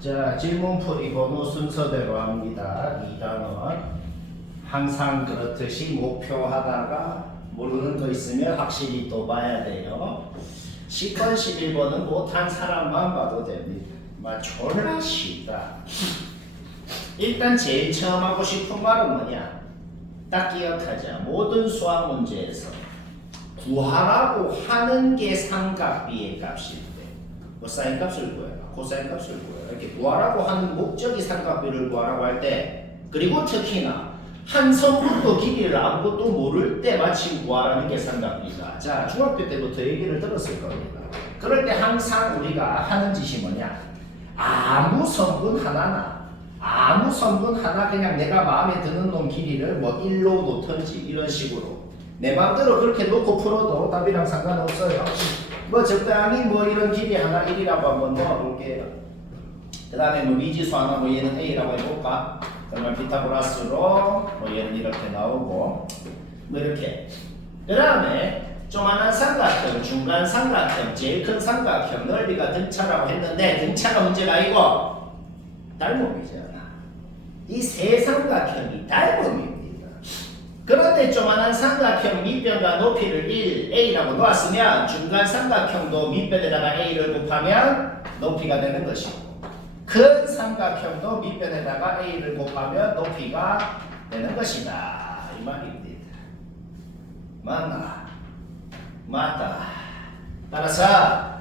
자, 질문풀이 번호 순서대로 합니다. 2단원. 항상 그렇듯이 목표하다가 모르는 거 있으면 확실히 또 봐야 돼요. 10번, 11번은 못한 사람만 봐도 됩니다. 막 졸라 쉽다. 일단 제일 처음 하고 싶은 말은 뭐냐? 딱 기억하자. 모든 수학 문제에서 구하라고 하는 게 삼각비의 값일 때, 뭐 사인 값을 구해라, 코사인 값을 구해라, 이렇게 구하라고 하는 목적이 삼각비를 구하라고 할 때, 그리고 특히나 한 선분도 길이를 아무것도 모를 때 마침 구하라는 게 삼각비다. 자, 중학교 때부터 얘기를 들었을 겁니다. 그럴 때 항상 우리가 하는 짓이 뭐냐? 아무 선분 하나 그냥 내가 마음에 드는 놈 길이를 뭐 1로 놓던지 이런 식으로 내 마음대로 그렇게 놓고 풀어도 답이랑 상관없어요. 뭐 적당히 뭐 이런 길이 하나 1이라고 한번 넣어볼게요. 그 다음에 뭐 미지수 하나 뭐 얘는 A라고 해볼까? 그러면 피타고라스로 뭐 얘는 이렇게 나오고 뭐 이렇게. 그 다음에 조만한 삼각형, 중간 삼각형, 제일 큰 삼각형, 넓이가 등차라고 했는데 등차가 문제가 아니고 닮음이잖아. 이 세 삼각형이 닮음입니다. 그런데 조만한 삼각형 밑변과 높이를 1, A라고 놓았으면 중간 삼각형도 밑변에다가 A를 곱하면 높이가 되는 것이고 큰 삼각형도 밑변에다가 A를 곱하면 높이가 되는 것이다. 이 말입니다. 맞나? 맞다. 따라서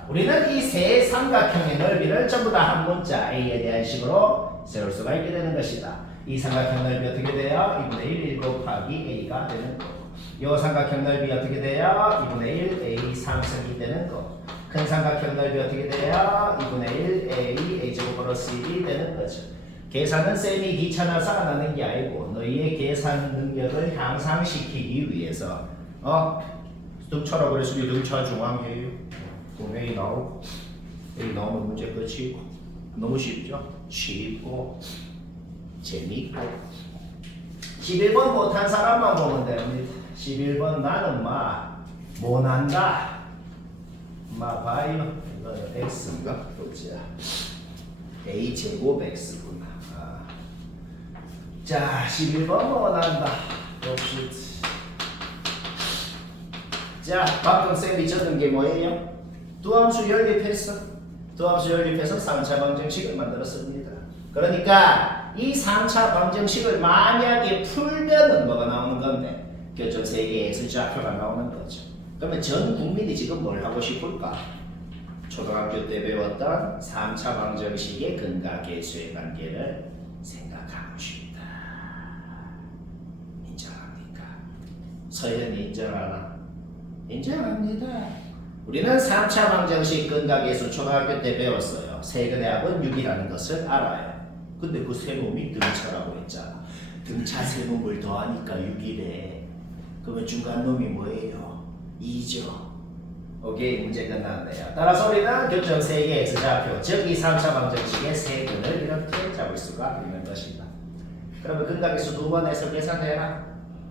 우리는 이 세 삼각형의 넓이를 전부 다 한 문자 A에 대한 식으로 세울 수가 있게 되는 것이다. 이 삼각형 넓이 어떻게 돼요? 2분의 1 곱하기 A가 되는 거고 이 삼각형 넓이 어떻게 돼요? 2분의 1 A 3승이 되는 거고 큰 삼각형 넓이 어떻게 돼요? 2분의 1 A A제곱 플러스 1이 되는 거죠. 계산은 쌤이 귀찮아서 안 하는 게 아니고 너희의 계산 능력을 향상시키기 위해서 등차라고 그랬으니 등차 중앙이에요. 그럼 A 나오고 A 나오면 문제 끝이고 너무 쉽죠? 쉽고 재미있고 11번 못한 사람만 보면 됩니다. 11번 나는 못한다. 봐요. 이거는 X인가? 보자. A 제곱 X구나. 자, 11번 못한다. 봅시다. 자, 방금 쌤이 적은 게 뭐예요? 두 함수 연립해서 3차 방정식을 만들었습니다. 그러니까 이 3차 방정식을 만약에 풀면은 뭐가 나오는 건데 교점 3개의 X좌표가 나오는 거죠. 그러면 전 국민이 지금 뭘 하고 싶을까? 초등학교 때 배웠던 3차 방정식의 근과 계수의 관계를 생각하고 싶다. 인정합니까? 서현이 인정하나? 인정합니다. 우리는 3차 방정식 근과 계수 초등학교 때 배웠어요. 세근의 합은 6이라는 것을 알아요. 근데 그 세놈이 등차라고 했잖아. 등차 세놈을 더하니까 6이래. 그러면 중간 놈이 뭐예요? 2죠. 오케이, 문제 끝났네요. 따라서 우리는 교점 3개의 X좌표, 즉 이 3차 방정식의 세근을 이렇게 잡을 수가 있는 것입니다. 그러면 근과 계수 두 번 해서 계산해라.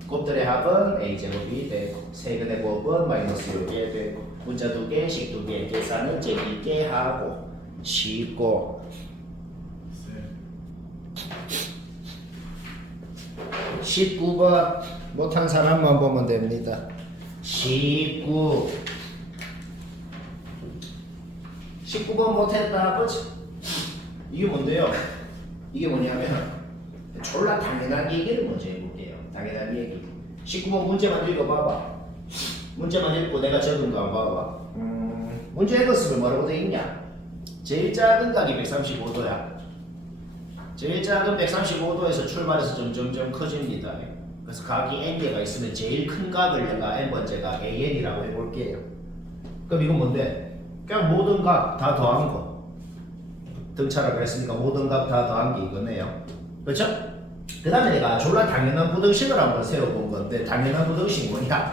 곱들의 합은 A제곱이 되고 세근의 곱은 마이너스 6이 되고 문자 2개, 식 2개 계산을 재미있게 하고 쉽고 19번 못한 사람만 보면 됩니다. 19번 못했다 아버지. 이게 뭔데요? 이게 뭐냐면 졸라 당연한 얘기를 먼저 해볼게요. 당연한 얘기. 19번 문제만 읽어봐봐. 문제만 읽고 내가 적은 거 봐봐. 문제 읽었으면 뭐라고 돼 있냐? 제일 작은 각이 135도야. 제일 작은 135도에서 출발해서 점점점 커집니다. 그래서 각이 n개가 있으면 제일 큰 각을 내가 n번째 각 AN이라고 해볼게요. 그럼 이건 뭔데? 그냥 모든 각 다 더한 거. 등차라 그랬으니까 모든 각 다 더한 게 이거네요. 그렇죠? 그 다음에 내가 졸라 당연한 부등식을 한번 세워본 건데 당연한 부등식 뭐냐?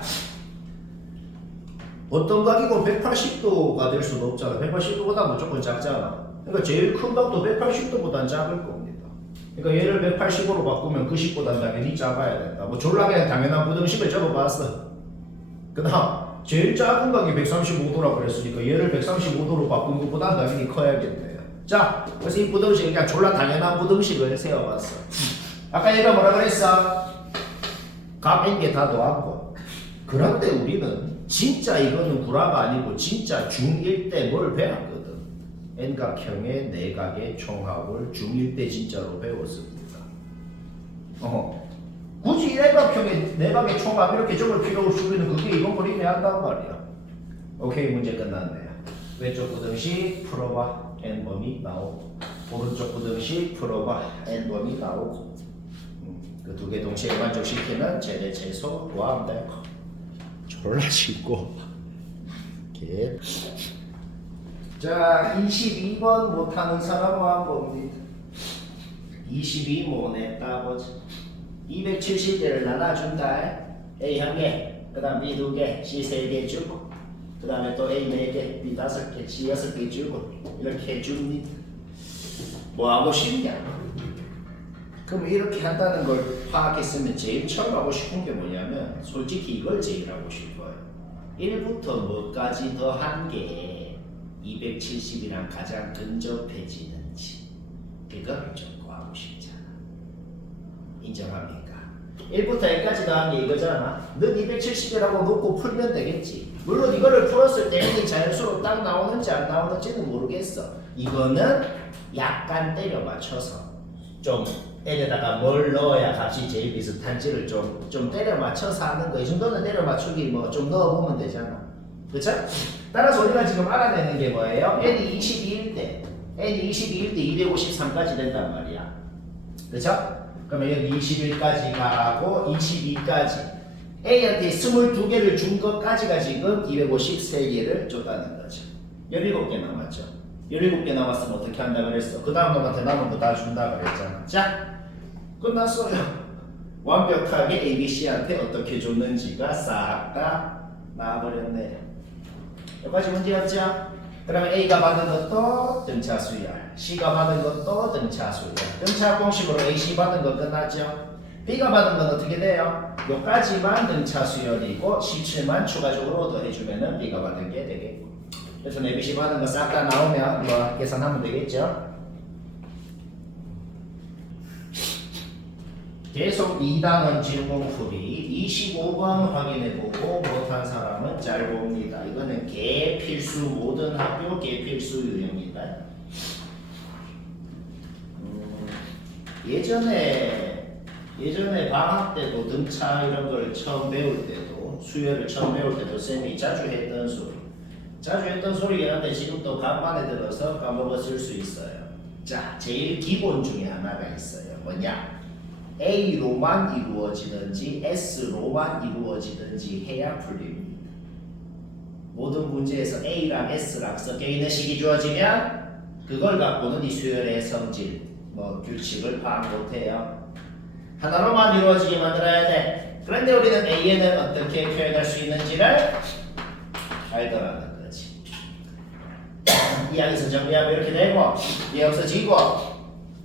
어떤 각이고 180도가 될 수는 없잖아. 180도보다 무조건 작잖아. 그러니까 제일 큰 각도 180도보다 작을 겁니다. 그러니까 얘를 180으로 바꾸면 90보다 당연히 작아야 된다. 뭐 졸라 그냥 당연한 부등식을 적어봤어. 그 다음 제일 작은 각이 135도라고 그랬으니까 얘를 135도로 바꾼 것보다 당연히 커야겠네요. 자, 그래서 이 부등식 그냥 졸라 당연한 부등식을 세워봤어. 아까 얘가 뭐라 그랬어? 값 n개 다 더하고. 그런데 우리는 진짜 이거는 구라가 아니고 진짜 중1 때 뭘 배웠거든. n각형의 내각의 총합을 중1 때 진짜로 배웠습니다. 굳이 n각형의 내각의 총합 이렇게 적을 필요 없이 우리는 그게 이번 걸 이미 한단 말이야. 오케이, 문제 끝났네요. 왼쪽 부등식 풀어봐. n범위 나오고 오른쪽 부등식 풀어봐. n범위 나오고 그 두 개 동시에 만족시키는 최대 최소 구하면 되고. 졸라 쉽고. 오케이. 자, 22번 못하는 사람은 봅니다. 22 못냈다 보자. 270개를 나눠준다. A 1개, 그 다음 B 2개, C 3개 주고, 그 다음에 또 A 4개, B 5개, C 6개 주고, 이렇게 해줍니다. 뭐 하고 싶냐? 그럼 이렇게 한다는 걸 파악했으면 제일 처음 하고 싶은 게 뭐냐면 솔직히 이걸 제일 하고 싶어요. 1부터 뭐까지 더한 게 270이랑 가장 근접해지는지 그걸 좀 구하고 싶잖아. 인정합니까? 1부터 n까지 더한 게 이거잖아. 넌 270이라고 놓고 풀면 되겠지. 물론 이거를 풀었을 때 n이 자연수로 딱 나오는지 안 나오는지는 모르겠어. 이거는 약간 때려 맞춰서 좀 n에다가 뭘 넣어야 값이 제일 비슷한지를 좀 때려 맞춰서 하는 거. 이 정도는 때려 맞추기 뭐 좀 넣어보면 되잖아. 그쵸? 따라서 우리가 지금 알아내는 게 뭐예요? n이 22일 때 n이 22일 때 253까지 된단 말이야. 그쵸? 그러면 여기 21까지 가고 22까지 A한테 22개를 준 것까지가 지금 253개를 줬다는 거죠. 17개 남았죠. 17개 남았으면 어떻게 한다 그랬어? 그 다음 놈한테 남은 거 다 준다 그랬잖아. 자, 끝났어요. 완벽하게 ABC한테 어떻게 줬는지가 싹 다 나와버렸네요. 여기까지 문제 없죠? 그러면 A가 받은 것도 등차 수열, C가 받은 것도 등차 수열. 등차 공식으로 AC 받은 거 끝났죠? B가 받은 건 어떻게 돼요? 요까지만 등차 수열이고 C7만 추가적으로 더해주면은 B가 받은 게 되겠고. 그래서 ABC 받은 거 싹 다 나오면 뭐 계산하면 되겠죠? 계속 2단원 질문풀이 25번 확인해보고 못한 사람은 잘 봅니다. 이거는 개필수 모든 학교 개필수 유형이다. 예전에 방학 때도 등차 이런 걸 처음 배울 때도 수열을 처음 배울 때도 쌤이 자주 했던 소리긴 한데 지금도 간만에 들어서 까먹었을 수 있어요. 자, 제일 기본 중에 하나가 있어요. 뭐냐? A로만 이루어지든지 S로만 이루어지든지 해야 풀립니다. 모든 문제에서 A랑 S랑 섞여있는 식이 주어지면 그걸 갖고는 이 수열의 성질, 뭐 규칙을 파악 못해요. 하나로만 이루어지게 만들어야 돼. 그런데 우리는 A에는 어떻게 표현할 수 있는지를 알더라는 거지. 이야기서 정리하면 이렇게 되고 얘 없어지고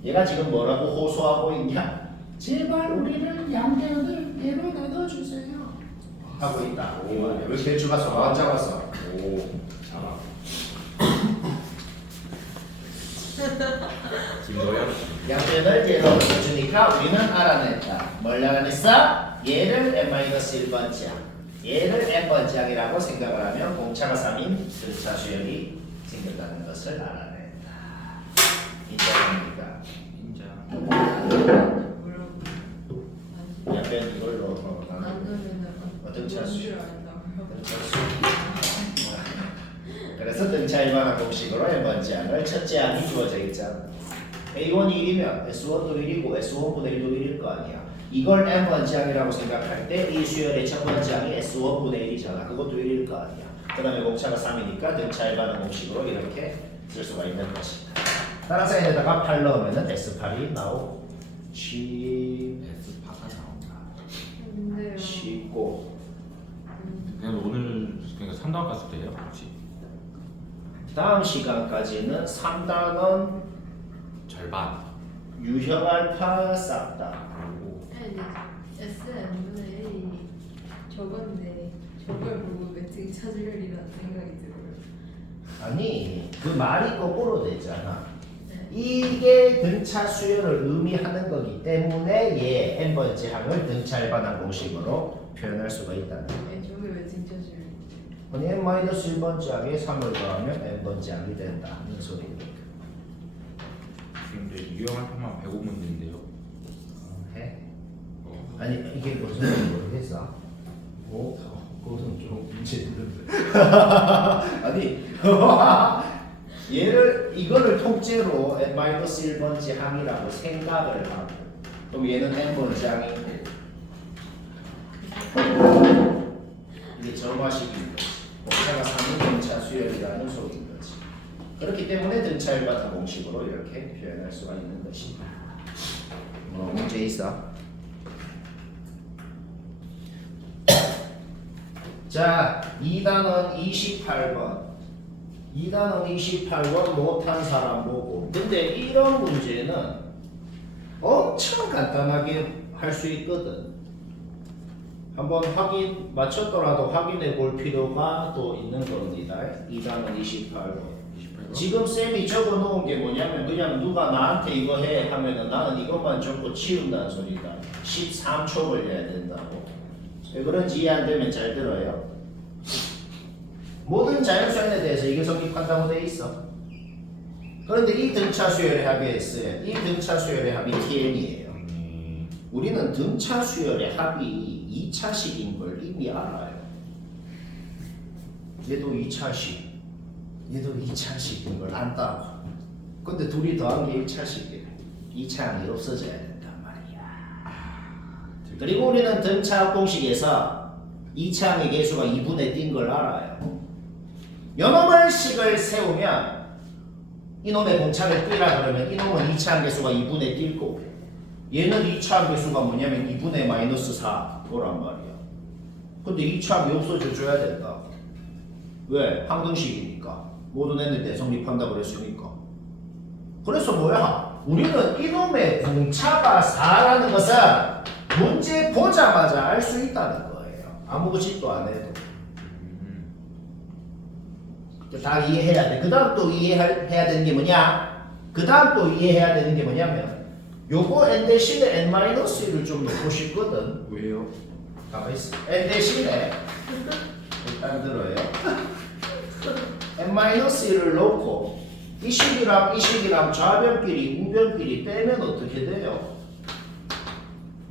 얘가 지금 뭐라고 호소하고 있냐? 제발 우리를 양변을 얘로 나눠주세요 하고 있다. 왜 이렇게 일주가 안 잡았어? 오, 잡아. 양변을 얘로 나눠주니까 우리는 알아냈다. 뭘 알아냈어? 얘를 n-1번지항, 얘를 n번지항이라고 생각을 하면 공차가 3인 등차 수열이 생겼다는 것을 알아냈다. 인정합니까? 인정. 양변 이걸로 등차 수열. 그래서 등차 일반화 공식으로 n번지항을 첫째 항이 주어져 있잖아. A1이 1이면 S1도 1이고 S1분의 1도 1일 거 아니야. 이걸 n번지항이라고 생각할 때 이 수열의 첫 번째 항이 S1분의 1이잖아. 그것도 1일 거 아니야. 그 다음에 공차가 3이니까 등차 일반화 공식으로 이렇게 쓸 수가 있는 것이다. 따라서 얘에다가 8 넣으면 S8이 나오고 S8가 나온다. 쉽고 그냥 오늘 그러니까 3단 갔을 때예요, 혹시? 다음 시간까지는 3단원 절반. 유형 알파 싹다. SN분의 A 저건데 저걸 보고 매칭 찾으려리라는 생각이 들어요. 아니 그 말이 거꾸로 되잖아. 이게 등차 수열을 의미하는 거기 때문에 얘 n번째 항을 등차 일반항 공식으로 표현할 수가 있다는 거예요. 네, 저게 왜 등차수열? 아니 n-1번째 항에 3을 더하면 n번째 항이 된다. 이 소리입니다. 근데 유형할 때만 105문제인데요. 해? 아니 이게 무슨 모르겠어. 그것은 좀 문제 있는데. 아니 얘를 이거를 통째로 n-1번째 항이라고 생각을 하고 그럼 얘는 n번째 항이고 이게 점화식인 거지. 공차가 3인 등차 수열이라는 소리인 거지. 그렇기 때문에 등차 일반항 공식으로 이렇게 표현할 수가 있는 것이다. 문제 있어? 자, 2단원 28번. 2단원 28번 못한 사람 보고. 근데 이런 문제는 엄청 간단하게 할 수 있거든. 한번 맞췄더라도 확인해 볼 필요가 또 있는 겁니다. 2단원 28번. 지금 쌤이 적어 놓은 게 뭐냐면 그냥 누가 나한테 이거 해 하면은 나는 이것만 적고 치운다는 소리다. 13초 걸려야 된다고. 왜 그런지 이해 안 되면 잘 들어요. 모든 자연수연에 대해서 이게 성립한다고 돼 있어. 그런데 이 등차 수열의 합이 S에 이 등차 수열의 합이 TN이에요. 우리는 등차 수열의 합이 2차식인 걸 이미 알아요. 얘도 2차식, 얘도 2차식인 걸 안다고. 근데 둘이 더한 게 1차식이에요. 2차항이 없어져야 된단 말이야. 그리고 우리는 등차 공식에서 2차항의 개수가 2분의 띈 걸 알아요. 요놈을 식을 세우면 이놈의 공차를 띄라 그러면 이놈은 2차항 개수가 2분의 띌 거고 얘는 2차항 개수가 뭐냐면 2분의 마이너스 4 거란 말이야. 근데 2차항이 없어져 줘야 된다. 왜? 항등식이니까. 모든 n을 대성립한다고 그랬으니까. 그래서 뭐야? 우리는 이놈의 공차가 4라는 것은 문제 보자마자 알 수 있다는 거예요. 아무것도 안 해도. 다 이해해야 돼. 그 다음 또 이해해야 되는 게 뭐냐? 그 다음 또 이해해야 되는 게 뭐냐면 요거 n 대신에 n-1을 좀 넣고 싶거든. 왜요? 가만 있어. n 대신에 일단 들어요. n-1을 넣고 이 식이랑 좌변끼리 우변끼리 빼면 어떻게 돼요?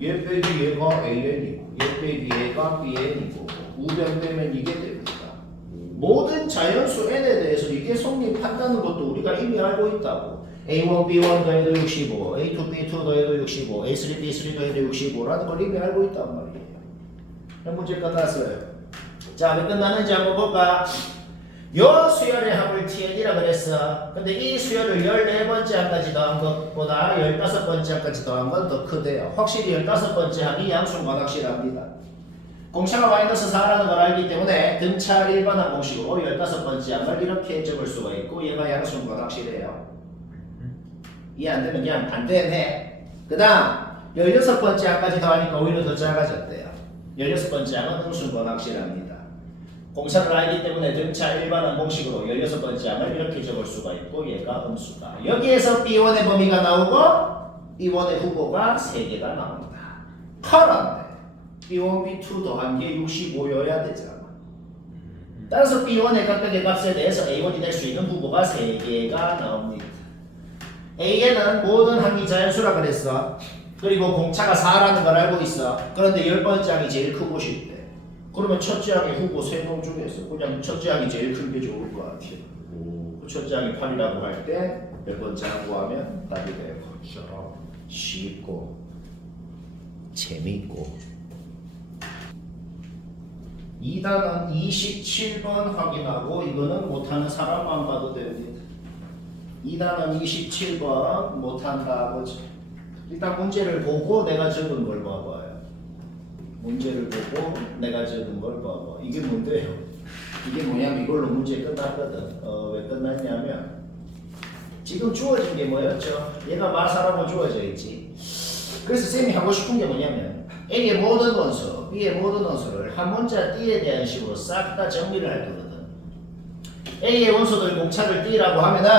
얘 빼기 얘가 an이고 얘 빼기 얘가 bn이고 우변 빼면 이게 됩니다. 모든 자연수 n에 대해서 이게 성립한다는 것도 우리가 이미 알고 있다고. A1, B1 더해도 65, A2, B2 더해도 65, A3, B3 더해도 65라는 걸 이미 알고 있단 말이에요. 문제 끝났어요. 자, 왜 끝나는지 한번 볼까? 요 수열의 합을 TN이라 그랬어. 근데 이 수열을 14번째 항까지 더한 것보다 15번째 항까지 더한 건 더 크대요. 확실히 15번째 항이 양수는 확실합니다. 공차가 마이너스 4라는 걸 알기 때문에 등차 일반항 공식으로 15번째 항을 이렇게 적을 수가 있고 얘가 양수는 확실해요. 이해 안 되면 그냥 안 되네. 그 다음 16번째 항까지 더하니까 오히려 더 작아졌대요. 16번째 항은 음수는 확실합니다. 공차를 알기 때문에 등차 일반항 공식으로 16번째 항을 이렇게 적을 수가 있고 얘가 음수다. 여기에서 B1의 범위가 나오고 B1의 후보가 3개가 나온다. 그런데 B1, B2 더한 게 65여야 되잖아. 따라서 B1의 각각의 값에 대해서 A1이 될 수 있는 후보가 3개가 나옵니다. A에는 모든 항이 자연수라 그랬어. 그리고 공차가 4라는 걸 알고 있어. 그런데 10번째 항이 제일 크고 싶대. 그러면 첫째 항의 후보 3명 중에서 그냥 첫째 항이 제일 큰 게 좋을 것 같아요. 첫째 항이 8이라고 할 때 10번째 항 구하면 답이 돼요. 쉽고 재밌고. 2단원 27번 확인하고 이거는 못하는 사람만 봐도 됩니다. 2단원 27번 못한다고. 일단 문제를 보고 내가 적은 걸 봐봐요. 문제를 보고 내가 적은 걸 봐봐. 이게 뭔데요? 이게 뭐냐면 이걸로 문제 끝났거든. 왜 끝났냐면 지금 주어진 게 뭐였죠? 얘가 마사라고 주어져 있지. 그래서 쌤이 하고 싶은 게 뭐냐면 A의 모든 원수, B의 모든 원수를 한 문자 D에 대한 식으로 싹 다 정리를 할 거거든. A의 원수들 공차를 D라고 하면은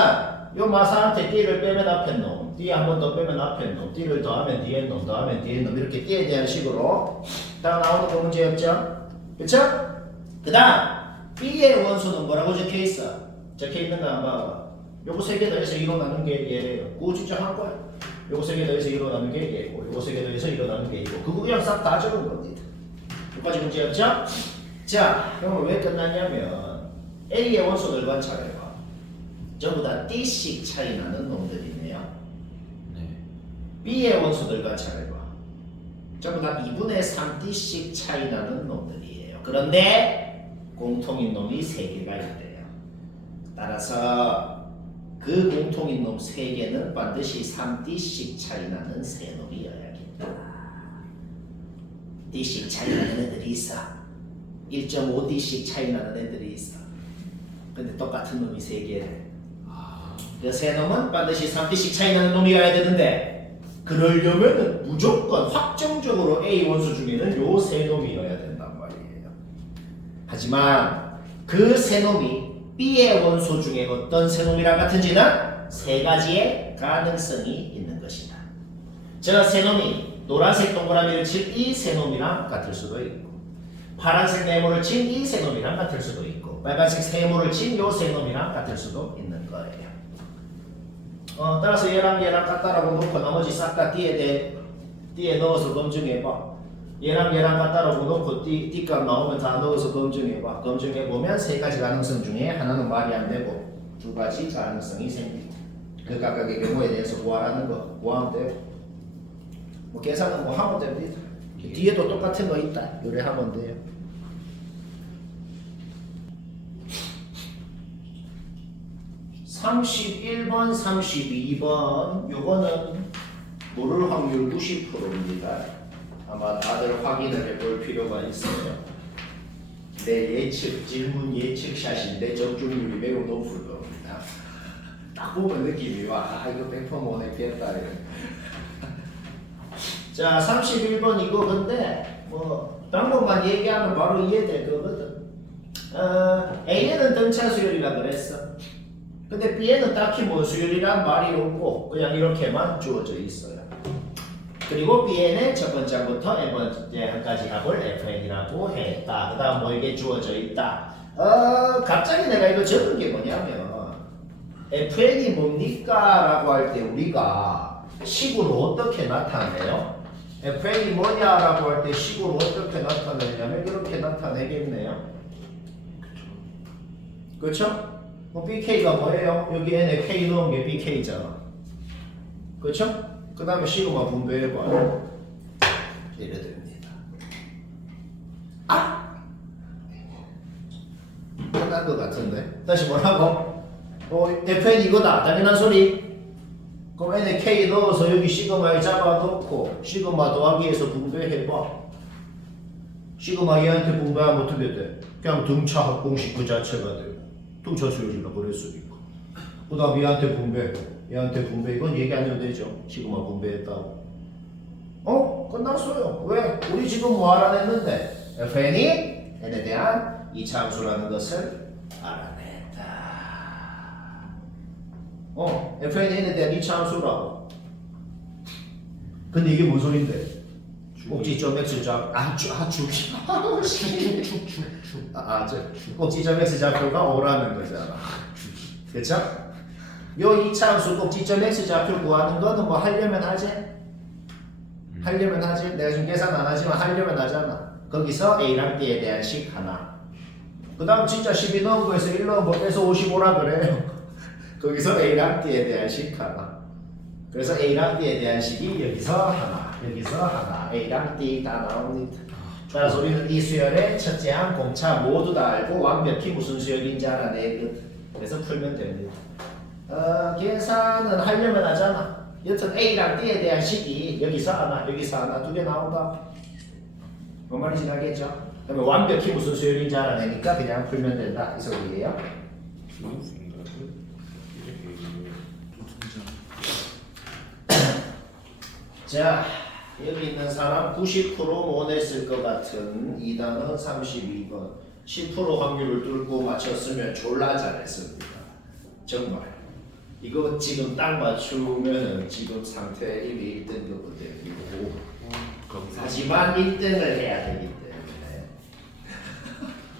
요 마사한테 D를 빼면 앞에 놈, D 한 번 더 빼면 앞에 놈, D를 더하면 뒤에 놈, 더하면 뒤에 놈 이렇게 D에 대한 식으로 다 나오는 거 문제 없죠? 그쵸? 그 다음 B의 원소는 뭐라고 적혀있어? 적혀있는 거 한번 요거 세 개 더해서 2로 나눈 게 얘예요. 그거 진짜 한 거야. 요거 세 개 더해서 2로 나눈 게 얘고 요거 세 개 더해서 2로 나눈 게 얘고 그거 그냥 싹 다 적은 겁니다. 여기까지 문제 없죠? 자, 그러면 왜 끝났냐면 A의 원소들 관찰해봐. 전부 다 D씩 차이 나는 놈들이네요. 네. B의 원소들 관찰해봐. 전부 다 2분의 3D씩 차이 나는 놈들이에요. 그런데 공통인 놈이 3개가 있대요. 따라서 그 공통인 놈 3개는 반드시 3D씩 차이 나는 세 놈이어야겠다. D씩 차이 나는 애들이 있어. 1.5D씩 차이 나는 애들이 있어. 근데 똑같은 놈이 3개래. 그 세 놈은 반드시 3D씩 차이 나는 놈이어야 되는데 그러려면 무조건 확정적으로 A 원소 중에는 요 세 놈이어야 된단 말이에요. 하지만 그 세 놈이 B의 원소 중에 어떤 세 놈이랑 같은지는 세 가지의 가능성이 있는 것이다. 저 세 놈이 노란색 동그라미를 친 이 세 놈이랑 같을 수도 있고 파란색 네모를 친 이 세 놈이랑 같을 수도 있고 빨간색 세모를 친 요 세 놈이랑 같을 수도 있는 거예요. 따라서 얘랑 같다라고 놓고 나머지 싹 다 D에 넣어서 검증해봐. 얘랑 같다라고 놓고 D값 나오면 다 넣어서 검증해봐. 검증해보면 세 가지 가능성 중에 하나는 말이 안 되고 두 가지 가능성이 생기고 그 각각의 경우에 대해서 구하라는 거 구하면 돼요. 뭐 계산은 뭐 하면 됩니다. 뒤에도 똑같은 거 있다. 요래하면 돼요. (31번) (32번) 요거는 모를 확률 90%입니다. 아마 다들 확인을 해볼 필요가 있어요. 내 예측, 질문 예측샷인데 적중률이 매우 높을 겁니다. 딱 보면 느낌이 와, 이거 100% 못 했겠다. 자, 31번 이거 근데 뭐 방법만 얘기하면 바로 이해될 거거든. A에는 등차 수열이라 그랬어. 근데 B에는 딱히 뭐 수열이란 말이 없고 그냥 이렇게만 주어져 있어요. 그리고 B에는 첫 번째부터 N번째까지 합을 FN이라고 했다. 그 다음 뭐 이게 주어져 있다. 갑자기 내가 이거 적은 게 뭐냐면 FN이 뭡니까? 라고 할 때 우리가 식으로 어떻게 나타내요? FN이 뭐냐라고 할 때 식으로 어떻게 나타내냐면 이렇게 나타내겠네요. 그렇죠? BK가 뭐예요? 여기 n에 K 넣은 게 BK잖아. 그렇죠? 그 다음에 시그마 분배해봐요. 이래 됩니다. 끝난 것 같은데. 다시 뭐라고? FN 이거다. 당연한 소리. 그럼 n에 K 넣어서 여기 시그마에 잡아놓고 시그마 더하기해서 분배해봐. 시그마 얘한테 분배하면 어떻게 돼? 그냥 등차 합공식 그 자체가 돼요. 등차 수열이라 그랬으니까. 그 다음 얘한테 분배, 이건 얘기 안 해도 되죠. 시그마 분배했다고. 끝났어요. 왜? 우리 지금 뭐 알아냈는데 FN이 n에 대한 이차함수라는 것을 알아냈다. FN이 n에 대한 이차함수라고. 근데 이게 뭔 소린데? 꼭지점 x좌 축이 꼭지점 x좌표가 5라는 거잖아. 그쵸? 요 이차함수 꼭지점 x좌표 구하는 거는 뭐 하려면 하지? 내가 지금 계산 안 하지만 하려면 하잖아. 거기서 A랑 D에 대한 식 하나. 그 다음 진짜 12 넣은 거에서 1 넣은 거 빼서 55라 그래요. 거기서 A랑 D에 대한 식 하나. 그래서 A랑 D에 대한 식이 여기서 하나, A랑 D 다 나옵니다. 따라서 우리는 이 수열의 첫째 항, 공차 모두 다 알고 완벽히 무슨 수열인지 알아내거든. 그래서 풀면 됩니다. 계산은 하려면 하잖아. 여튼 A랑 D에 대한 식이 여기서 하나 두 개 나온다. 뭔 말인지 알겠죠? 그러면 완벽히 무슨 수열인지 알아내니까 그냥 풀면 된다. 이 소리예요. 자, 여기 있는 사람 90% 못했을 것 같은 2단원 32번 10% 확률을 뚫고 맞췄으면 졸라 잘했습니다. 정말 이거 지금 딱 맞추면은 지금 상태 이미 1등급인데 이거 하지만 1등을 해야 되기 때문에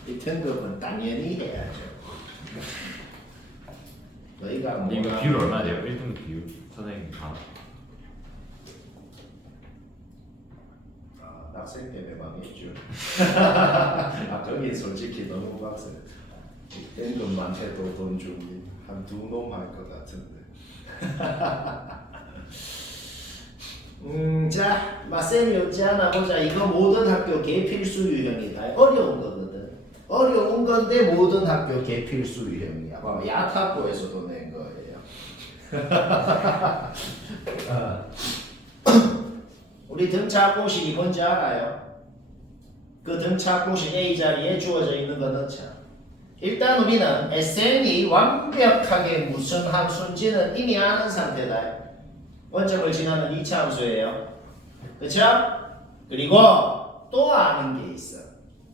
1등급은 당연히 해야죠. 너희가 뭐 이거 비율 얼마 돼요? 1등 비율 선생님 다. 학생 때문에 망했죠. 거기 솔직히 너무 빡세. 1등급만 해도 돈 주니 한두 놈 할 것 같은데. 자, 마쌤이 없지 않아 보자. 이거 모든 학교 개필수 유형이다. 어려운 거거든. 어려운 건데 모든 학교 개필수 유형이야. 봐봐, 약학고에서도 낸 거예요. 우리 등차 공식이 뭔지 알아요? 그 등차 공식 A 자리에 주어져 있는 거 넣자. 일단 우리는 SN이 완벽하게 무슨 함수인지는 이미 아는 상태다. 원점을 지나는 2차 함수예요. 그쵸? 그리고 또 아는 게 있어.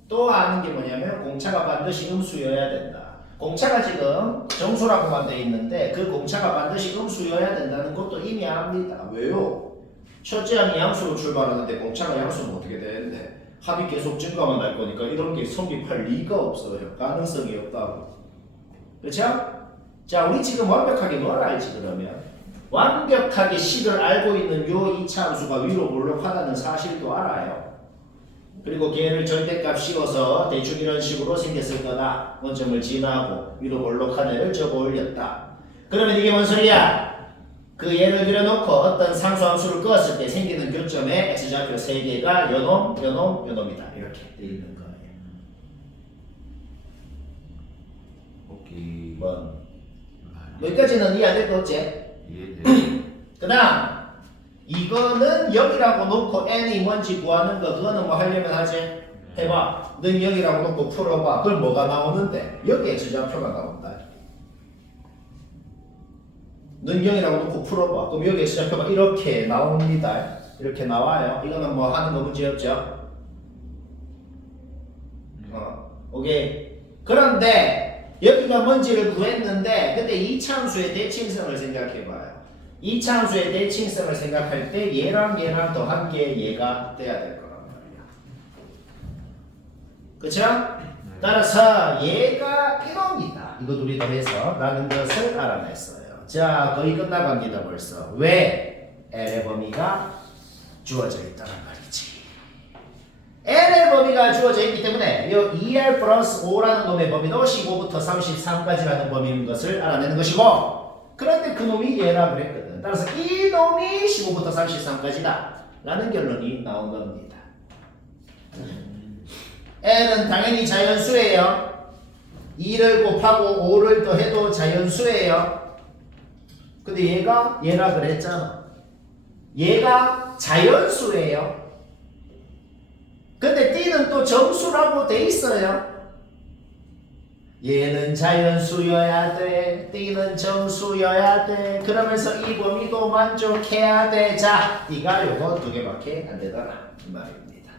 또 아는 게 뭐냐면 공차가 반드시 음수여야 된다. 공차가 지금 정수라고만 돼 있는데 그 공차가 반드시 음수여야 된다는 것도 이미 압니다. 왜요? 첫째 항이 양수로 출발하는데 공차가 양수는 어떻게 되는데 합이 계속 증가만 할 거니까 이런 게 성립할 리가 없어요. 가능성이 없다고. 그렇죠? 자, 우리 지금 완벽하게 뭘 알지 그러면? 완벽하게 식을 알고 있는 요 2차 함수가 위로 볼록하다는 사실도 알아요. 그리고 걔를 절대값 씌워서 대충 이런 식으로 생겼을 거다. 원점을 지나고 위로 볼록한 애를 적어 올렸다. 그러면 이게 뭔 소리야? 그 예를 들어놓고 어떤 상수함수를 끄었을 때 생기는 교점에 x좌표 3개가 요놈, 요놈, 요놈이다. 이렇게 돼 있는 거예요. 오케이. 뭐 여기까지는 이해 안 될 거 없지? 이해돼. 그 다음 이거는 0이라고 놓고 n이 뭔지 구하는 거 그거는 뭐 하려면 하지? 해봐. 넌 0이라고 놓고 풀어봐. 그럼 뭐가 나오는데? 여기 x좌표가 나온다. 는 0이라고 놓고 풀어봐. 그럼 여기 x좌표가 이렇게 나옵니다. 이렇게 나와요. 이거는 뭐 하는 거 문제 없죠? 오케이. 그런데 여기가 뭔지를 구했는데 근데 2차 함수의 대칭성을 생각해봐요. 2차 함수의 대칭성을 생각할 때 얘랑 얘랑 더한 게 얘가 돼야 될 거란 말이야. 그쵸? 따라서 얘가 이겁니다. 이거 둘이 더해서 라는 것을 알아냈어요. 자, 거의 끝나갑니다 벌써. 왜? L의 범위가 주어져 있다는 말이지. L의 범위가 주어져 있기 때문에 이 2L 플러스 5라는 놈의 범위도 15부터 33까지라는 범위인 것을 알아내는 것이고 그런데 그 놈이 얘라 그랬거든. 따라서 이 놈이 15부터 33까지다 라는 결론이 나온 겁니다. L은 당연히 자연수예요. 2를 곱하고 5를 더해도 자연수예요. 근데 얘가 얘라 그랬잖아. 얘가 자연수예요. 근데 D는 또 정수라고 돼 있어요. 얘는 자연수여야 돼. D는 정수여야 돼. 그러면서 이 범위도 만족해야 돼. 자, D가 요거 두 개밖에 안 되더라. 이 말입니다.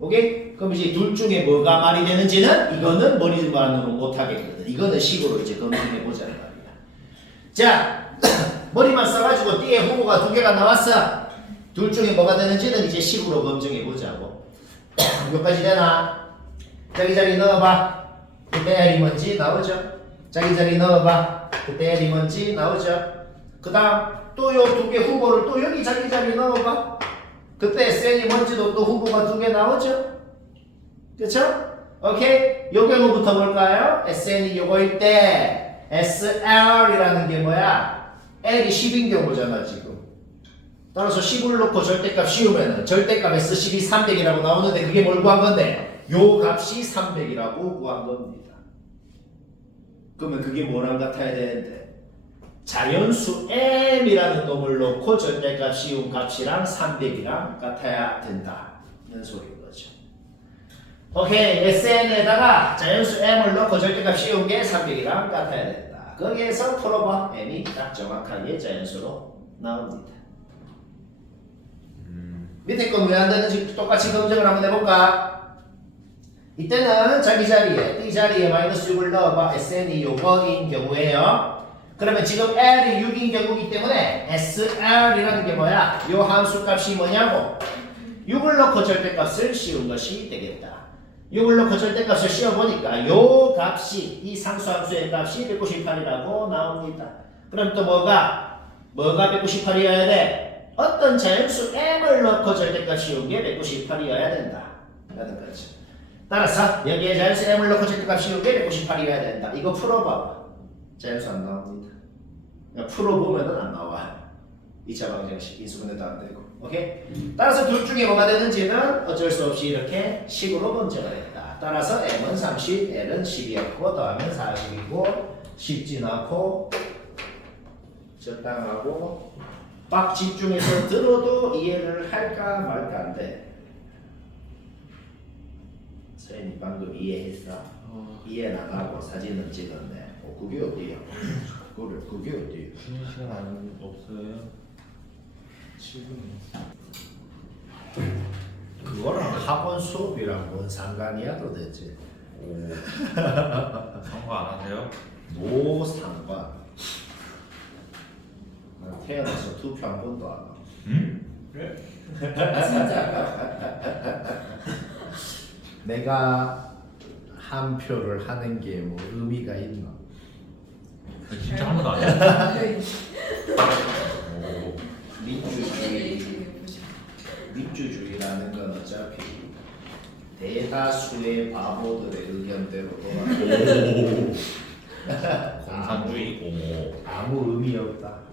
오케이? 그럼 이제 둘 중에 뭐가 말이 되는지는 이거는 머리만으로 못하겠거든. 이거는 식으로 이제 검증해보자는 말이야. 자, 머리만 써가지고 D의 후보가 2개가 나왔어. 둘 중에 뭐가 되는지는 이제 식으로 검증해보자고. 여기까지 되나? 자기 자리 넣어봐. 그때 L이 뭔지 나오죠? 자기 자리 넣어봐. 그때 L이 뭔지 나오죠? 그 다음 또 요 2개 후보를 또 여기 자기 자리 넣어봐. 그때 SN이 뭔지도 또 후보가 2개 나오죠? 그쵸? 오케이? 요 경우부터 볼까요? SN이 요거일 때 SL이라는 게 뭐야? L이 10인 경우잖아 지금. 따라서 10을 놓고 절대값 씌우면은 절대값 S12 300이라고 나오는데 그게 뭘 구한 건데? 요 값이 300이라고 구한 겁니다. 그러면 그게 뭐랑 같아야 되는데? 자연수 m이라는 놈을 놓고 절대값 씌운 값이랑 300이랑 같아야 된다는 소리인 거죠. 오케이, SN에다가 자연수 m을 넣고 절대값 씌운 게 300이랑 같아야 된다. 거기에서 풀어봐. m이 딱 정확하게 자연수로 나옵니다. 밑에 건 왜 안 되는지 똑같이 검증을 한번 해볼까? 이때는 자기 자리에 t 자리에 마이너스 6을 넣어봐. sn이 요거인 경우에요. 그러면 지금 l이 6인 경우이기 때문에 sr이라는 게 뭐야? 요 함수 값이 뭐냐고? 6을 넣고 절대값을 씌운 것이 되겠다. 6을 넣고 절대값을 씌워보니까 요 값이 이 상수함수의 값이 198이라고 나옵니다. 그럼 또 뭐가 198이어야 돼? 어떤 자연수 m을 넣고 절대값 씌운 게 198이어야 된다 라는 거죠. 따라서 여기에 자연수 m을 넣고 절대값 씌운 게 198이어야 된다. 이거 풀어봐봐. 자연수 안 나옵니다. 그러니까 풀어보면은 안 나와. 2차 방정식 인수분해도 안 되고. 오케이? 따라서 둘 중에 뭐가 되는지는 어쩔 수 없이 이렇게 식으로 문제가 됐다. 따라서 m은 30, l은 10이었고 더하면 40이고 쉽진 않고 적당하고 빡 집중해서 들어도 이해를 할까 말까인데 서현이 방금 이해했어? 이해는 안 하고 사진은 찍었네. 그게 어디야? 그게 어디야? 쉬는 시간 안 없어요? 그거랑 학원 수업이랑 뭔 상관이야 도대체? 오. 선거 안 하세요? 뭐 상관? 나 태어나서 투표 한 번도 안 하고. 응? 진짜. 내가 한 표를 하는 게 뭐 의미가 있나? 진짜 한 번도 안 해요? 오. 민주주의라는 건 어차피 대다수의 바보들의 의견대로 돌아가. 공산주의 공호. 아무 의미 없다.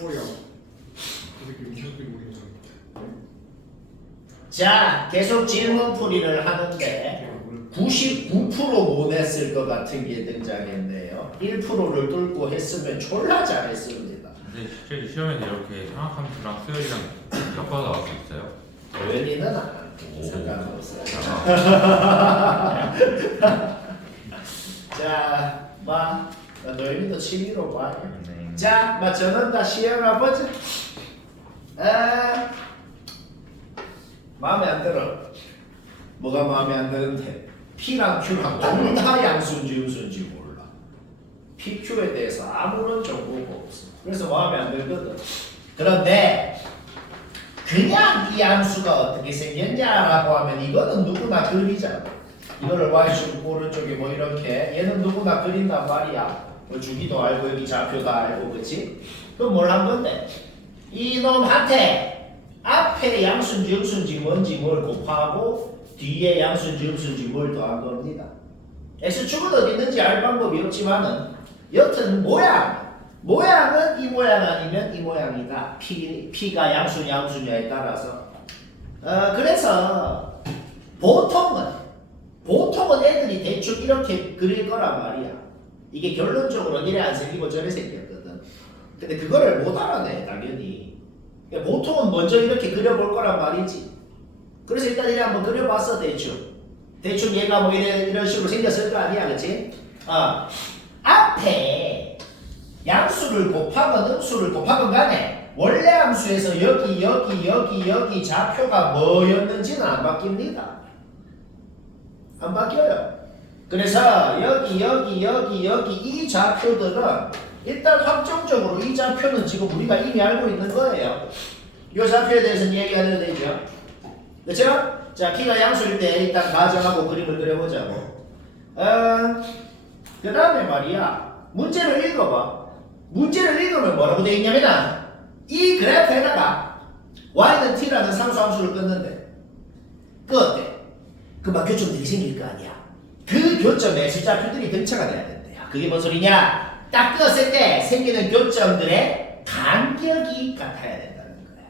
뭐야? 이렇게 미션들이 우리가 자, 계속 질문풀이를 하는데 99% 못 했을 것 같은 게 등장했네요. 1%를 뚫고 했으면 졸라 잘했습니다. 근데 실제 시험에서 이렇게 상학함수랑 수열이랑 섞어서 나올 수 있어요? 도현이는 안 하고 상관없어요. 자, 도현이도 취미로 봐. 네. 자, 저는 다 시험해 보자. 마음에 안 들어. 뭐가 마음에 안 드는데? P랑 Q랑 둘 다 양수인지 음수인지 몰라. P, Q에 대해서 아무런 정보가 없어. 그래서 마음에 안 들거든. 그런데 그냥 이 함수가 어떻게 생겼냐라고 하면 이거는 누구나 그리잖아. 이거를 y축 오른쪽에 뭐 이렇게 얘는 누구나 그린단 말이야. 뭐 주기도 알고 여기 좌표도 알고 그치? 그럼 뭘 한 건데? 이놈한테 앞에 양수인지 음수인지 뭔지 뭘 곱하고 뒤에 양수인지 음수인지 뭘 더한 겁니다. x축은 어디 있는지 알 방법이 없지만은 여튼 모양은 이 모양 아니면 이 모양이다. P가 양수냐 음수냐에 따라서 그래서 보통은 애들이 대충 이렇게 그릴 거란 말이야. 이게 결론적으로 이래 안 생기고 저래 생겼거든. 근데 그거를 못 알아내 당연히. 보통은 먼저 이렇게 그려볼 거란 말이지. 그래서 일단 이래 한번 그려봤어 대충 얘가 뭐 이런 식으로 생겼을 거 아니야 그치? 앞에 양수를 곱하건 음수를 곱하건 간에 원래 함수에서 여기 좌표가 뭐였는지는 안 바뀝니다. 안 바뀌어요. 그래서 여기 이 좌표들은 일단 확정적으로 이 좌표는 지금 우리가 이미 알고 있는 거예요. 이 좌표에 대해서는 얘기 안 해도 되죠. 그렇죠? 자, P가 양수일 때 일단 가정하고 그림을 그려보자고. 그 다음에 말이야. 문제를 읽어봐. 문제를 읽으면 뭐라고 되어 있냐면 이 그래프에다가 y는 t라는 상수함수를 끊는데 그 어때? 그만 교점들이 생길 거 아니야. 그 교점에 숫자표들이 등차가 돼야 된대요. 그게 뭔 소리냐? 딱 끄었을 때 생기는 교점들의 간격이 같아야 된다는 거야.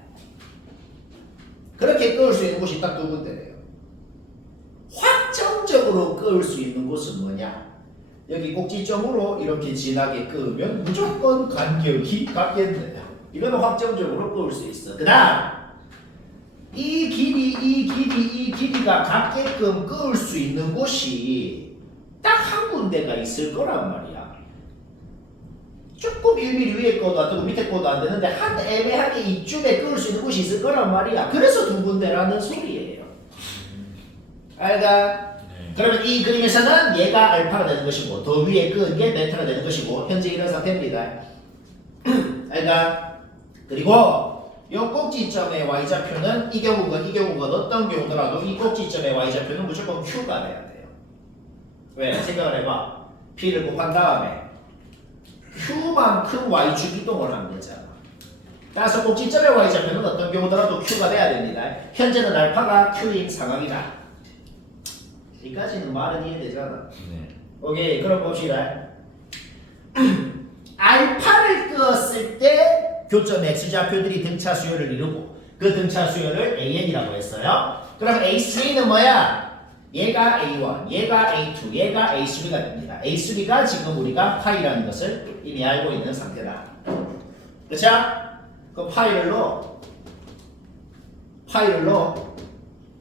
그렇게 끄을 수 있는 곳이 딱 두 군데래요. 확정적으로 끄을 수 있는 곳은 뭐냐? 여기 꼭지점으로 이렇게 진하게 끄면 무조건 간격이 같겠네요. 이거는 확정적으로 끄을 수 있어. 그 다음 이 길이가 같게끔 끄을 수 있는 곳이 딱 한 군데가 있을 거란 말이야. 조금 1mm 위에 거도 안 되고 밑에 거도 안 되는데 한 애매하게 이쯤에 끄을 수 있는 곳이 있을 거란 말이야. 그래서 두 군데라는 소리예요. 알가? 네. 그러면 이 그림에서는 얘가 알파가 되는 것이고 더 위에 게 베타가 되는 것이고 현재 이런 상태입니다. 알가? 그리고 요 꼭지점의 y좌표는 이 경우건 어떤 경우더라도 이 꼭지점의 y좌표는 무조건 q가 돼야 돼요. 왜? 생각을 해봐. p를 곱한 다음에 q만큼 y축 이동을 하면 되잖아. 따라서 꼭지점의 y좌표는 어떤 경우더라도 q가 돼야 됩니다. 현재는 알파가 q인 상황이다. 여기까지는 말은 이해되잖아. 네. 오케이, 그럼 봅시다. 알파를 끄었을 때 교점 x좌표들이 등차 수열을 이루고 그 등차 수열을 an이라고 했어요. 그럼 a3는 뭐야? 얘가 a1, 얘가 a2, 얘가 a3가 됩니다. a3가 지금 우리가 파이라는 것을 이미 알고 있는 상태다. 그렇죠? 그럼 파이를 넣어.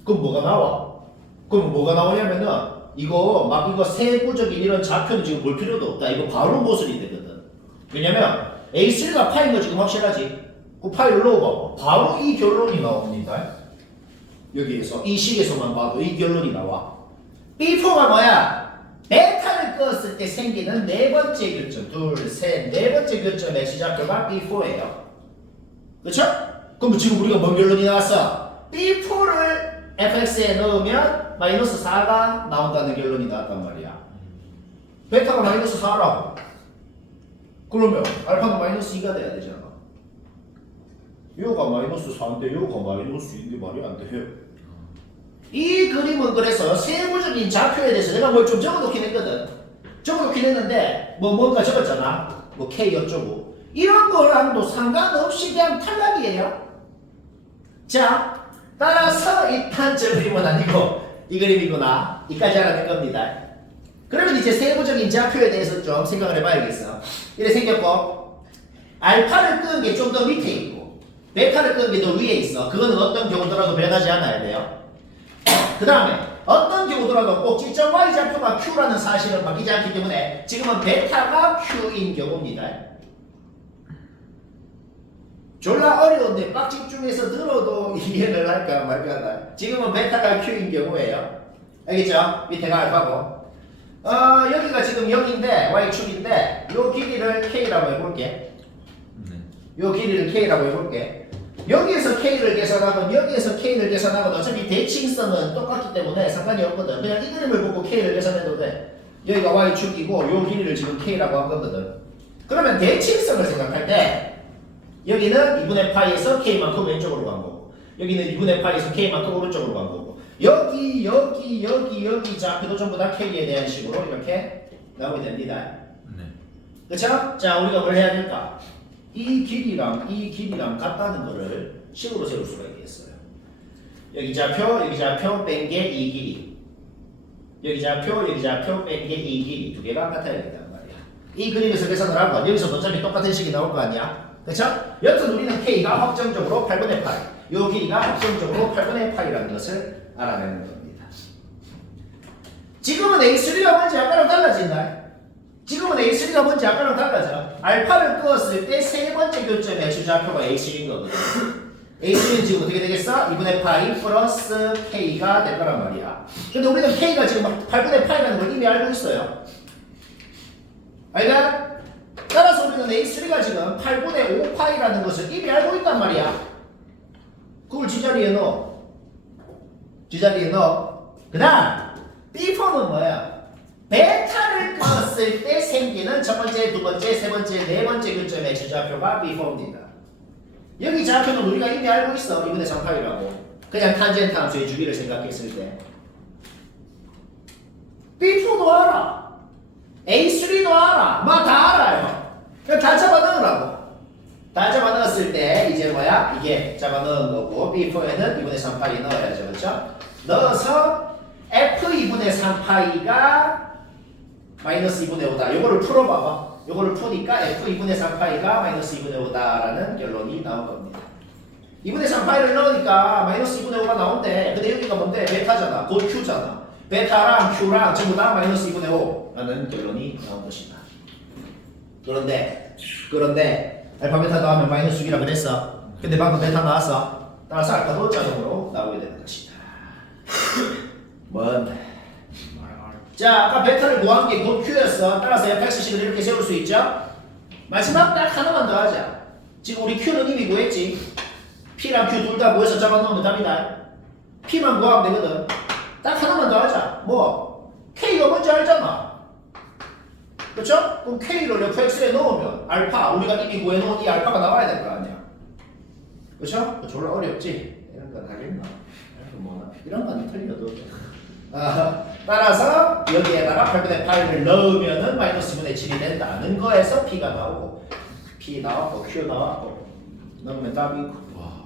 그럼 뭐가 나와? 그럼 뭐가 나오냐면은 이거 세부적인 이런 좌표는 지금 볼 필요도 없다. 이거 바로 모순이 되거든. 왜냐면 A3가 파인 거 지금 확실하지? 그 파일을 넣어봐. 바로 이 결론이 나옵니다. 여기에서 이 식에서만 봐도 이 결론이 나와. B4가 뭐야? 베타를 끄었을 때 생기는 네 번째 교점, 네 번째 교점의 시작표가 B4예요. 그렇죠? 그럼 지금 우리가 뭔 결론이 나왔어? B4를 fx에 넣으면 마이너스 4가 나온다는 결론이 나왔단 말이야. 베타가 마이너스 4라고. 그러면 알파는 마이너스 2가 돼야 되잖아. 요가 마이너스 4인데 요가 마이너스 2인데 말이 안 돼. 이 그림은 그래서 세부적인 좌표에 대해서 내가 뭘 좀 적어놓긴 했거든. 적어놓긴 했는데 뭔가 적었잖아. 뭐 K 어쩌고 이런 거랑도 상관없이 그냥 탈락이에요. 자, 따라서 일단 저 그림은 아니고 이 그림이구나. 이까지 알아낸 겁니다. 그러면 이제 세부적인 좌표에 대해서 좀 생각을 해봐야겠어. 이래 생겼고 알파를 끄은 게 좀 더 밑에 있고 베타를 끄은 게 더 위에 있어. 그거는 어떤 경우더라도 변하지 않아야 돼요. 그 다음에 어떤 경우더라도 꼭지점 y좌표가 q라는 사실은 바뀌지 않기 때문에 지금은 베타가 q인 경우입니다. 졸라 어려운데 빡 집중해서 들어도 이해를 할까 말까 하다. 지금은 베타가 q인 경우예요. 알겠죠? 밑에가 알파고 여기가 지금 0인데 y축인데 요 길이를 k라고 해볼게. 요 길이를 k라고 해볼게. 여기에서 k를 계산하건 여기에서 k를 계산하건 어차피 대칭성은 똑같기 때문에 상관이 없거든. 그냥 이 그림을 보고 k를 계산해도 돼. 여기가 y축이고 요 길이를 지금 k라고 한 거거든. 그러면 대칭성을 생각할 때 여기는 2분의 파이에서 k만큼 왼쪽으로 간 거고 여기는 2분의 파이에서 k만큼 오른쪽으로 간 거고 여기 좌표도 전부 다 k에 대한 식으로 이렇게 나오게 됩니다. 네. 그쵸? 자, 우리가 뭘 해야 될까? 이 길이랑 같다는 거를 식으로 세울 수가 있겠어요. 여기 좌표 뺀 게 이 길이. 여기 좌표 뺀 게 이 길이. 두 개가 같아야 된단 말이야. 이 그림에서 계산을 하고 여기서 어차피 똑같은 식이 나올 거 아니야? 그쵸? 여튼 우리는 k가 확정적으로 8분의 파이. 요 길이가 확정적으로 8분의 파이라는 것을 알아내는 겁니다. 지금은 A3가 뭔지 아까랑 달라진다. 지금은 A3가 뭔지 아까랑 달라져. 알파를 끄었을 때 세 번째 교점의 x좌표가 A3인 거거든. A3는 지금 어떻게 되겠어? 2분의 파이 플러스 K가 될 거란 말이야. 근데 우리는 K가 지금 8분의 파이라는 걸 이미 알고 있어요. 알겠나? 따라서 우리는 A3가 지금 8분의 5파이라는 것을 이미 알고 있단 말이야. 그걸 지자리에 넣어. 그 다음 B4는 뭐야? 베타를 껐을 때 생기는 첫 번째, 두 번째, 세 번째, 네 번째 교점의 x좌표가 B4입니다. 여기 좌표는 우리가 이미 알고 있어. 2분의 3파이라고. 그냥 탄젠트 함수의 주기를 생각했을 때. B4도 알아. A3도 알아. 막 다 알아요. 그냥 다 잡아넣으라고. 다 잡아넣었을 때 이제 뭐야? 이게 잡아넣은 거고 B4에는 2분의 3파이 넣어야죠. 그렇죠? 넣어서 F2분의 3파이가 마이너스 2분의 5다. 요거를 풀어봐봐. 요거를 푸니까 F2분의 3파이가 마이너스 2분의 5다라는 결론이 나온 겁니다. 2분의 3파이를 넣으니까 마이너스 2분의 5가 나온대. 근데 여기가 뭔데? 베타잖아. 곧 Q잖아. 베타랑 Q랑 전부 다 마이너스 2분의 5라는 결론이 나온 것이다. 그런데 알파 베타 나오면 마이너스 6이라 그랬어. 근데 방금 베타 나왔어. 따라서 알파도 자동으로 나오게 되는 것이다. 뭔? 자, 아까 벡터를 구한 게 곧 Q였어. 따라서 fx식을 이렇게 세울 수 있죠? 마지막 딱 하나만 더 하자. 지금 우리 Q는 이미 구했지? P랑 Q 둘 다 구해서 잡아놓으면 답이다. P만 구하면 되거든. 딱 하나만 더 하자. 뭐? K가 뭔지 알잖아. 그렇죠? 그럼 K를 fx에 넣으면 알파, 우리가 이미 구해놓은 이 알파가 나와야 될 거 아니야. 그렇죠? 졸라 어렵지? 이런 건 하겠나? 이런 건 틀려도 따라서 여기에다가 8분의 8을 넣으면은 마이너스 10분의 7이 된다는 거에서 P가 나오고 P 나왔고 Q 나왔고 넣으면 답이고 와,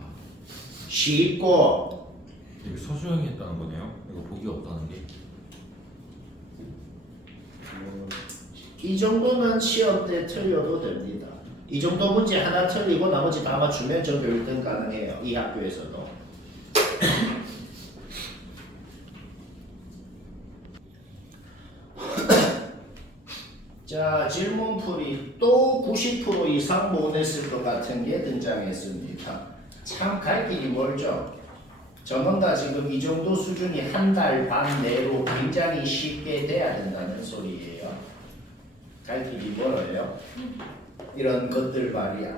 쉽고 이거 서술형이 했다는 거네요. 이거 보기가 없다는 게. 이 정도는 시험 때 틀려도 됩니다. 이 정도 문제 하나 틀리고 나머지 다 맞추면 전교 1등 가능해요. 이 학교에서도. 자, 질문풀이 또 90% 이상 못 냈을 것 같은 게 등장했습니다. 참 갈 길이 멀죠. 저는 다 지금 이 정도 수준이 한 달 반 내로 굉장히 쉽게 돼야 된다는 소리예요. 갈 길이 멀어요. 이런 것들 말이야.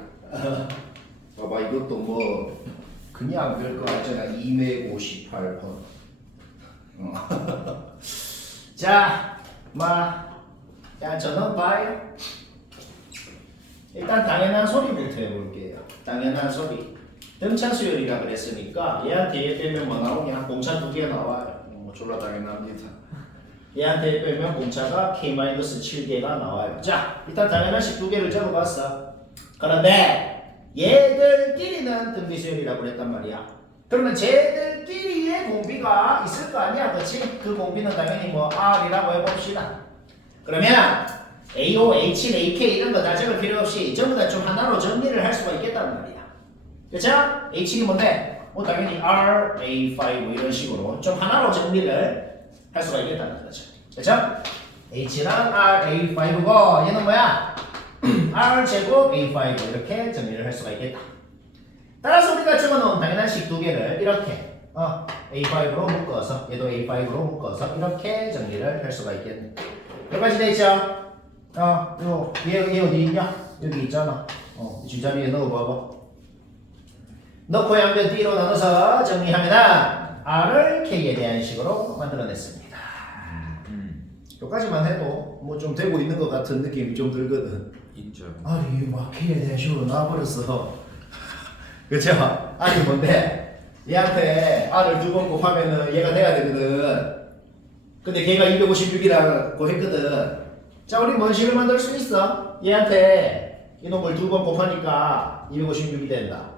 봐봐, 이것도 뭐 그냥 별거 아니잖아. 258번. 자, 야, 저는 봐요. 일단 당연한 소리부터 해볼게요. 당연한 소리. 등차 수열이라 그랬으니까 얘한테 얘 빼면 뭐 나오냐? 공차 2개 나와요. 졸라 당연합니다. 얘한테 얘 빼면 공차가 K-7개가 나와요. 자, 일단 당연한 식 2개를 적어봤어. 그런데 얘들끼리는 등비 수열이라고 그랬단 말이야. 그러면 쟤들끼리의 공비가 있을 거 아니야, 그렇지? 그 공비는 당연히 뭐 R이라고 해봅시다. 그러면 AO, A7, AK 이런 거 다 적을 필요 없이 전부 다 좀 하나로 정리를 할 수가 있겠단 말이야. 그쵸? A7이 뭔데? 당연히 R, A5 뭐 이런 식으로 좀 하나로 정리를 할 수가 있겠다는 거죠. 그쵸? H는 R, A5고 얘는 뭐야? R 제곱 A5 이렇게 정리를 할 수가 있겠다. 따라서 우리가 적어놓은 당연한 식 2개를 이렇게 A5로 묶어서 얘도 A5로 묶어서 이렇게 정리를 할 수가 있겠네. 여기까지 돼 있죠? 얘 어디 있냐? 여기 있잖아. 쥐자리에 넣어봐봐. 넣고 양변 D로 나눠서 정리하면 R을 K에 대한 식으로 만들어냈습니다. 여기까지만 해도 뭐 좀 되고 있는 것 같은 느낌이 좀 들거든. 있죠. R이 막 K에 대한 식으로 나와버렸어. 그쵸? R이 뭔데? 얘한테 R을 2번 곱하면은 얘가 돼야 되거든. 근데 걔가 256이라고 했거든. 자, 우리 뭔 식을 만들 수 있어? 얘한테 이놈을 2번 곱하니까 256이 된다.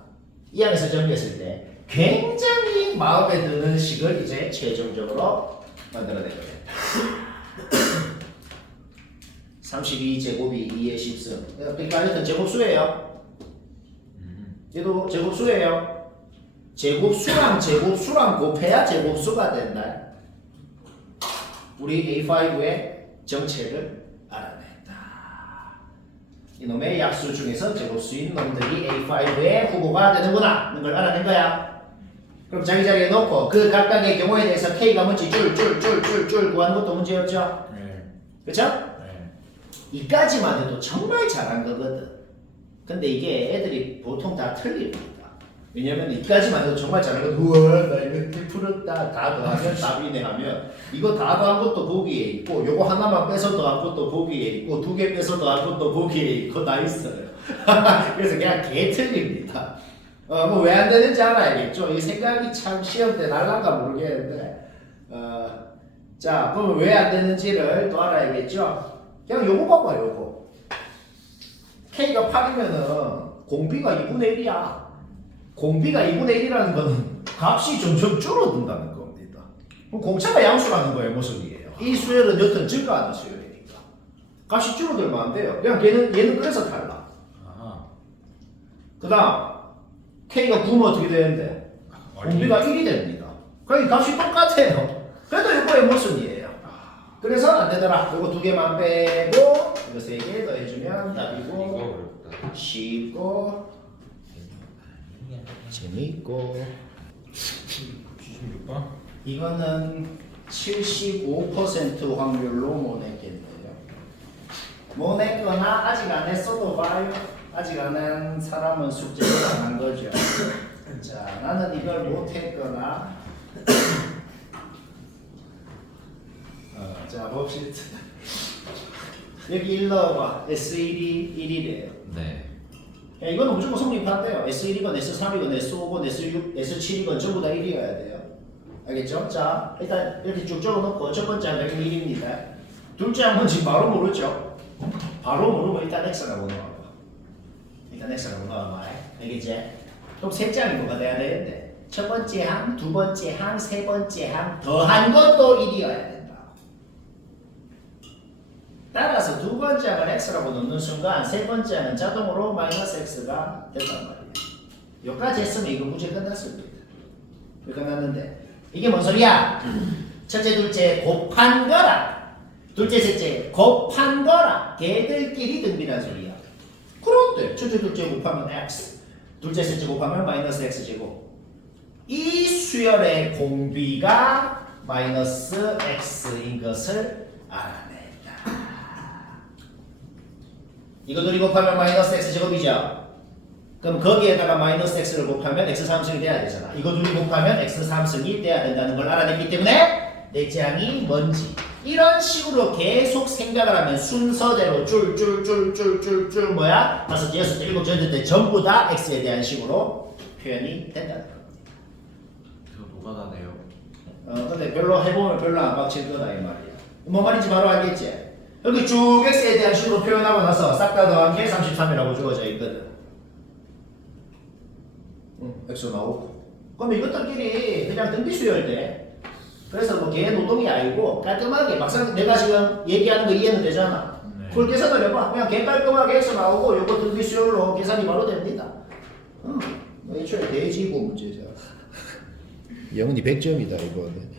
이 안에서 정리했을 때 굉장히 마음에 드는 식을 이제 최종적으로 만들어낼 거겠다. 32제곱이 2의 10승. 그러니까 하여튼 제곱수예요. 얘도 제곱수예요. 제곱수랑 곱해야 제곱수가 된다. 우리 A5의 정체를 알아냈다. 이놈의 약수 중에서 제곱수인 놈들이 A5의 후보가 되는구나. 이런 걸 알아낸 거야. 그럼 자기 자리에 놓고 그 각각의 경우에 대해서 K가 뭔지 줄 구하는 것도 문제였죠. 그쵸? 이까지만 해도 정말 잘한 거거든. 근데 이게 애들이 보통 다 틀립니다. 왜냐면 이까지만 해도 정말 잘하거든. 우와, 나 이거 풀었다. 다 더하면 답이네 하면 이거 다 더한 것도 보기에 있고 요거 하나만 빼서 더한 것도 보기에 있고 2개 빼서 더한 것도 보기에 있고 다 있어요. 그래서 그냥 개 틀립니다. 뭐 왜 안 되는지 알아야겠죠. 이 생각이 참 시험 때 날란가 모르겠는데 자, 그러면 왜 안 되는지를 또 알아야겠죠. 그냥 요거 봐봐, 요거. K가 8이면은 공비가 2분의 1이야. 공비가 2분의 1이라는 거는 값이 점점 줄어든다는 겁니다. 그럼 공차가 양수라는 거예요, 무슨 얘기예요? 이 수열은 여튼 증가하는 수열이니까. 값이 줄어들면 안 돼요. 그냥 얘는 그래서 달라. 그 다음, K가 9면 어떻게 되는데? 공비가 1이 됩니다. 그러니까 값이 똑같아요. 그래도 이거에 무슨 얘기예요? 그래서 안 되더라. 이거 2개만 빼고 이거 3개 더해주면 답이고 쉽고 재미있고 76번? 이거는 75% 확률로 못 냈겠네요. 못 냈거나 아직 안 했어도 봐요. 아직 안 한 사람은 숙제를 안 한 거죠. 자, 나는 이걸 못 했거나 자 봅시다. 여기 1 넣어봐. S1이 1이래요. 네. 야, 이거는 무조건 성립한대요. S1이건 S3이건 S5건 S6, S7이건 전부 다 1이어야 돼요. 알겠죠? 자, 일단 이렇게 쭉 적어놓고 첫 번째 항 101입니다. 둘째 항은 지금 바로 모르죠? 바로 모르면 일단 X라고 넣어봐. 일단 X라고 넣어봐. 알겠지? 그럼 셋째 항이 뭐가 돼야 되는데? 첫 번째 항, 두 번째 항, 세 번째 항 더한 것도 1이어야 된다. 따라서 두 번째 항을 X라고 넣는 순간 세 번째 항은 자동으로 마이너스 X가 됐단 말이에요. 여기까지 했으면 이거 문제 끝났습니다. 이거 끝났는데 이게 뭔 소리야? 첫째, 둘째 곱한 거랑 둘째, 셋째 곱한 거랑 걔들끼리 등비란 소리야. 그런데 첫째, 둘째 곱하면 X, 둘째, 셋째 곱하면 마이너스 X제곱. 이 수열의 공비가 마이너스 X인 것을 알아낸다. 이거 둘이 곱하면 마이너스 X제곱이죠? 그럼 거기에다가 마이너스 X를 곱하면 X 3승이 돼야 되잖아. 이거 둘이 곱하면 X 3승이 돼야 된다는 걸 알아냈기 때문에 넷째 항이 뭔지 이런 식으로 계속 생각을 하면 순서대로 줄 뭐야? 5, 6, 7, 8때 전부 다 X에 대한 식으로 표현이 된다는 겁니다. 저 노가다네요. 근데 별로 해보면 별로 안 빡칠 거다 이 말이야. 뭔 말인지 바로 알겠지? 여기 쭉 X에 대한 식으로 표현하고 나서 싹 다 더한 게 33이라고 주어져 있거든. X 나오고. 그럼 이것들끼리 그냥 등비수열 돼. 그래서 뭐 걔 노동이 아니고 깔끔하게 막상 내가 지금 얘기하는 거 이해는 되잖아. 네. 그걸 계산을 해봐. 그냥 걔 깔끔하게 X 나오고 요거 등비수열로 계산이 바로 됩니다. 애초에 대지고 문제죠. 영은이 100점이다 이거는.